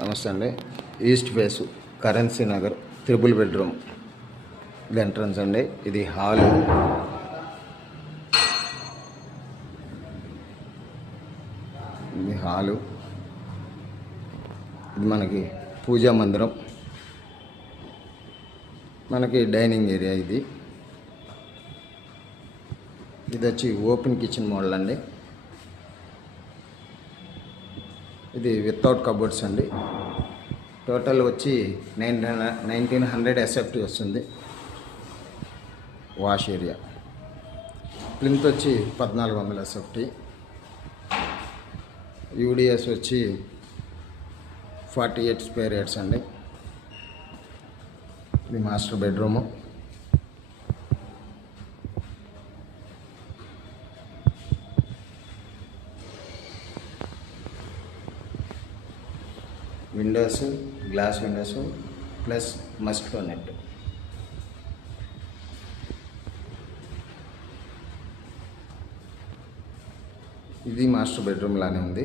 నమస్తే అండి. East face currency Nagar 3 బెడ్రూమ్ ఇది ఎంట్రన్స్ అండి. ఇది హాలు. ఇది హాలు. ఇది మనకి పూజా మందిరం, మనకి డైనింగ్ ఏరియా. ఇది వచ్చి ఓపెన్ కిచెన్ మోడల్ అండి. ఇది వితౌట్ కబోర్డ్స్ అండి. టోటల్ వచ్చి 1900 ఎస్ఎఫ్టీ వస్తుంది. Wash area. ప్లింత్ వచ్చి 1400 ఎస్ఎఫ్టీ. యూడిఎస్ వచ్చి 48 స్క్వేర్ యార్డ్స్ అండి. ఇది master bedroom. Windows, glass Windows plus mosquito net. ఇది మాస్టర్ బెడ్రూమ్ లానే ఉంది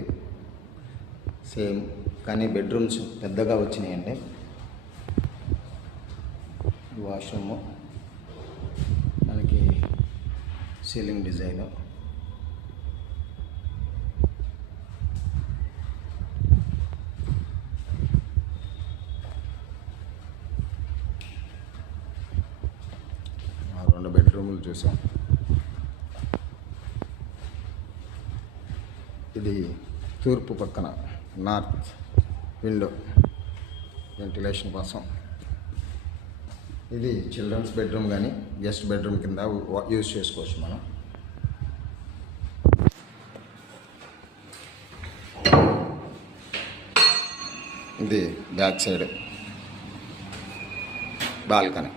సేమ్, కానీ బెడ్రూమ్స్ పెద్దగా వచ్చినాయండి. వాష్రూము, మనకి సీలింగ్ డిజైను. రెండు బెడ్రూములు చూసాం. ఇది తూర్పు పక్కన నార్త్ విండో వెంటిలేషన్ కోసం. ఇది చిల్డ్రన్స్ బెడ్రూమ్ కానీ గెస్ట్ బెడ్రూమ్ కింద యూజ్ చేసుకోవచ్చు మనం. ఇది బ్యాక్ సైడ్ బాల్కనీ.